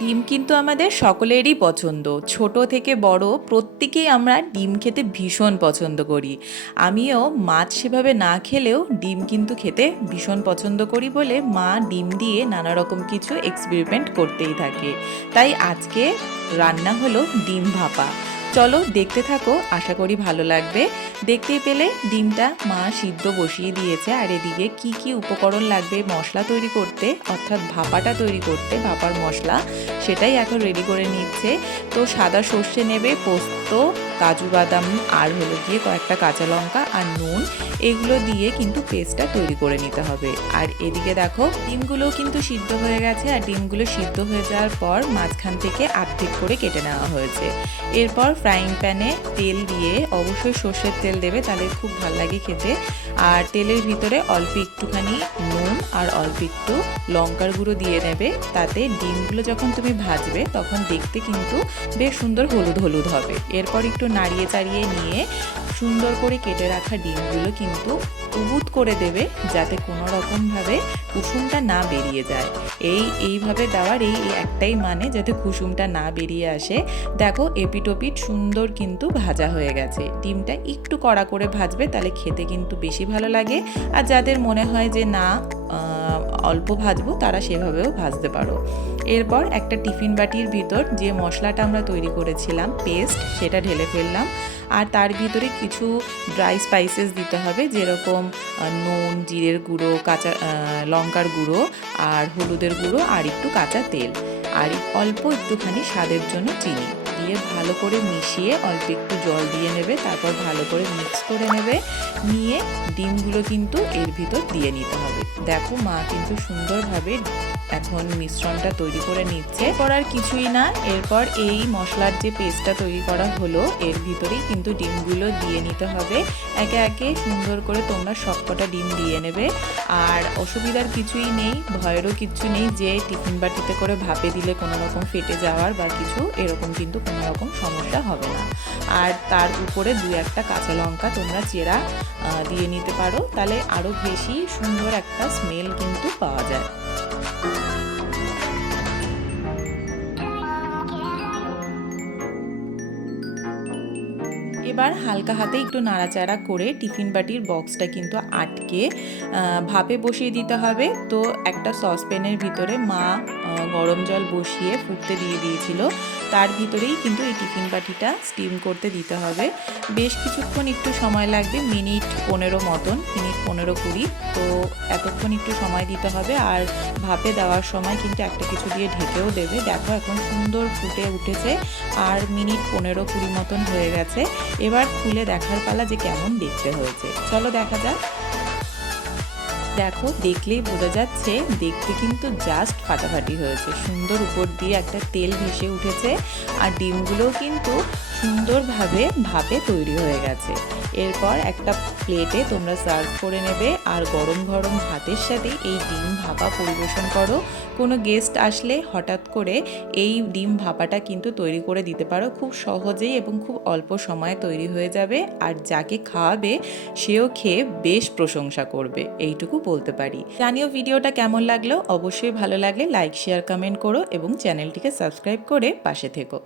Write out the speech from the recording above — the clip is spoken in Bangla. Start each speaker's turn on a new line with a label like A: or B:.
A: ডিম কিন্তু আমাদের সকলেরই পছন্দ। ছোট থেকে বড় প্রত্যেকেই আমরা ডিম খেতে ভীষণ পছন্দ করি। আমিও মাছ সেভাবে না খেলেও ডিম কিন্তু খেতে ভীষণ পছন্দ করি বলে মা ডিম দিয়ে নানা রকম কিছু এক্সপেরিমেন্ট করতেই থাকে। তাই আজকে রান্না হলো ডিম ভাপা। চলো দেখতে থাকো, আশা করি ভালো লাগবে। দেখতেই পেলে ডিমটা মা সিদ্ধ বসিয়ে দিয়েছে, আর এদিকে কি কি উপকরণ লাগবে মশলা তৈরি করতে, অর্থাৎ ভাপাটা তৈরি করতে, ভাপার মশলা, সেটাই এখন রেডি করে নিচ্ছে। তো সাদা সর্ষে নেবে, পোস্ত কাজু বাদাম আর হলো গিয়ে কয়েকটা কাঁচা লঙ্কা আর নুন, এগুলো দিয়ে কিন্তু পেস্টটা তৈরি করে নিতে হবে। আর এদিকে দেখো, ডিমগুলোও কিন্তু সিদ্ধ হয়ে গেছে আর ডিমগুলো সিদ্ধ হয়ে যাওয়ার পর মাঝখান থেকে আর্ধেক করে কেটে নেওয়া হয়েছে। এরপর ফ্রাইং প্যানে তেল দিয়ে অবশ্যই সর্ষের তেল দেবে, তাহলে খুব ভালো লাগে খেতে। আর তেলের ভিতরে অল্প একটুখানি নুন আর অল্প একটু লঙ্কার গুঁড়ো দিয়ে নেবে। তাতে ডিমগুলো যখন তুমি ভাজবে, তখন দেখতে কিন্তু বেশ সুন্দর হলুদ হলুদ হবে। এরপর একটু নাড়িয়ে চাড়িয়ে নিয়ে সুন্দর করে কেটে রাখা ডিমগুলো কিন্তু উবুত করে দেবে যাতে কোনো রকমভাবে কুসুমটা না বেরিয়ে যায়। এই, এইভাবে দেওয়ার এই একটাই মানে যাতে কুসুমটা না বেরিয়ে আসে। দেখো, এপিটোপিট সুন্দর কিন্তু ভাজা হয়ে গেছে। ডিমটা একটু কড়া করে ভাজবে, তাহলে খেতে কিন্তু বেশি ভালো লাগে। আর যাদের মনে হয় যে না অল্প ভাজবো, তারা সেভাবেও ভাজতে পারো। এরপর একটা টিফিন বাটির ভিতর যে মশলাটা আমরা তৈরি করেছিলাম, পেস্ট, সেটা ঢেলে ফেললাম। আর তার ভিতরে কিছু ড্রাই স্পাইসেস দিতে হবে, যেরকম নুন, জিরের গুঁড়ো, কাঁচা লঙ্কার গুঁড়ো আর হলুদের গুঁড়ো আর একটু কাঁচা তেল। আর অল্প একটুখানি স্বাদের জন্য চিনি। দিয়ে ভালো করে মিশিয়ে অল্প একটু জল দিয়ে নেবে, তারপর ভালো করে মিক্স করে নেবে। নিয়ে ডিমগুলো কিন্তু এর ভিতর দিয়ে নিতে হবে। দেখো মা কিন্তু সুন্দরভাবে এখন মিশ্রণটা তৈরি করে নিচ্ছে। করার কিছুই না, এরপর এই মশলার যে পেস্টটা তৈরি করা হলো, এর ভিতরেই কিন্তু ডিমগুলো দিয়ে নিতে হবে। একে একে সুন্দর করে তোমরা সবকটা ডিম দিয়ে নেবে। আর অসুবিধার কিছুই নেই, ভয়েরও কিছু নেই যে টিফিন বাটিতে করে ভাপে দিলে কোনো রকম ফেটে যাওয়ার বা কিছু, এরকম কিন্তু কোনো রকম সমস্যা হবে না। আর তার উপরে দু একটা কাঁচা লঙ্কা তোমরা চেরা দিয়ে নিতে পারো। তাহলে আরও বেশি সুন্দর একটা স্মেল কিন্তু পাওয়া যায়। Música এবার হালকা হাতে একটু নাড়াচাড়া করে টিফিন বাটির বক্সটা কিন্তু আটকে ভাপে বসিয়ে দিতে হবে। তো একটা সসপ্যানের ভিতরে মা গরম জল বসিয়ে ফুটতে দিয়ে দিয়েছিল। তার ভিতরেই কিন্তু এই টিফিন বাটিটা স্টিম করতে দিতে হবে। বেশ কিছুক্ষণ একটু সময় লাগবে, মিনিট পনেরো মতন, মিনিট পনেরো কুড়ি। তো এতক্ষণ একটু সময় দিতে হবে আর ভাপে দেওয়ার সময় কিন্তু একটা কিছু দিয়ে ঢেকেও দেবে। দেখো এখন সুন্দর ফুটে উঠেছে আর মিনিট পনেরো কুড়ি মতন হয়ে গেছে। এবার খুলে দেখার পালা যে কেমন দেখতে হয়েছে। চলো দেখা যাক। দেখো, দেখলেই বোঝা যাচ্ছে দেখতে কিন্তু জাস্ট ফাটাফাটি হয়েছে। সুন্দর উপর দিয়ে একটা তেল ভেসে উঠেছে আর ডিমগুলোও কিন্তু সুন্দরভাবে ভাপে তৈরি হয়ে গেছে। এরপর একটা প্লেটে তোমরা সার্ভ করে নেবে আর গরম গরম ভাতের সাথে এই ডিম ভাপা পরিবেশন করো। কোনো গেস্ট আসলে হঠাৎ করে এই ডিম ভাপাটা কিন্তু তৈরি করে দিতে পারো। খুব সহজেই এবং খুব অল্প সময়ে তৈরি হয়ে যাবে আর যাকে খাওয়াবে সেও খেয়ে বেশ প্রশংসা করবে, এইটুকু বলতে পারি। জানিও ভিডিওটা কেমন লাগল? অবশ্যই ভালো লাগলে লাইক, শেয়ার, কমেন্ট করো এবং চ্যানেলটিকে সাবস্ক্রাইব করে পাশে থেকো।